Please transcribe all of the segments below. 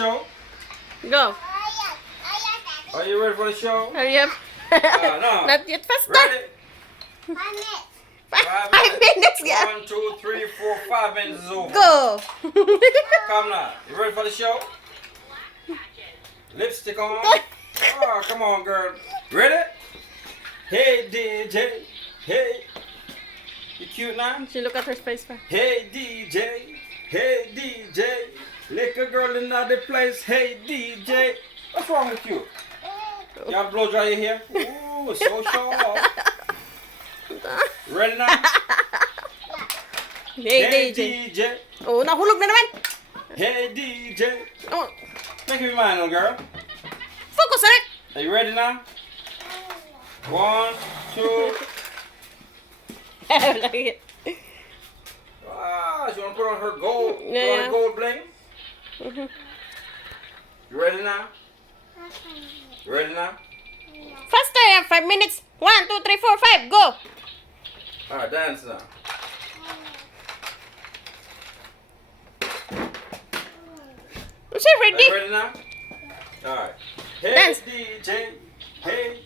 show? Go. Are you ready for the show? Hurry up. No. Not yet. Faster. Ready? 5 minutes, yeah. 1, 2, 3, 4, 5 minutes is over. Go. Come now. You ready for the show? Lipstick on. Oh, come on, girl. Ready? Hey, DJ. Hey. You cute now? She look at her face. Hey, DJ. Hey, DJ. Little girl in the place. Hey, DJ. What's wrong with you? You got to blow dry your hair? Ooh, it's so sharp. Ready now? Hey, DJ. DJ. Oh, nahulog na naman. Hey, DJ. Oh, Make me mine, little girl. focus on it. Are you ready now? 1, 2. Ah, she want to put on her gold, put on Yeah. her gold bling. You ready now? You ready now? Faster, yeah. 5 minutes. 1, 2, 3, 4, 5. Go. All right, dance now. Is she Are ready? you ready now? All right. Hey, Dance. DJ. Hey.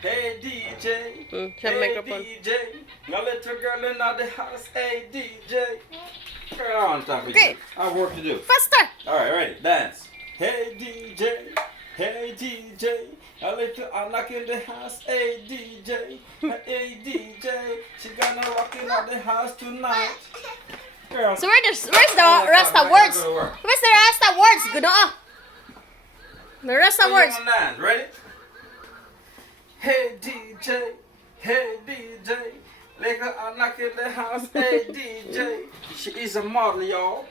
Hey, DJ. Have Hey, microphone. DJ. Now little girl in the house. Hey, DJ. Girl, I don't have time for Okay. you. I have work to do. Faster. All right, ready? Dance. Hey, DJ. Hey, DJ. A little I knock in the house. Hey, DJ. Hey, DJ. She gonna rock in the house tonight. Girl. So where's the Rasta words? Where's the Rasta words? Good oh. The Rasta So you words. wanna dance, ready? Hey DJ, hey DJ, little I knock in the house. Hey DJ, she is a model, y'all.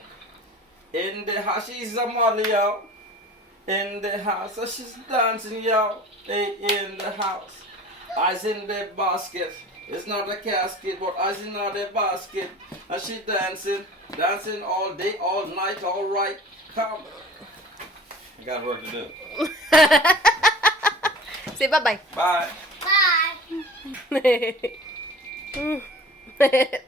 In the house, she's a model, y'all. In the house, so she's dancing, y'all. Hey, in the house, eyes in the basket. It's not a casket, but eyes in the basket. And she dancing, dancing all day, all night, all right. Come. I got work to do. Say bye-bye. Bye. Bye.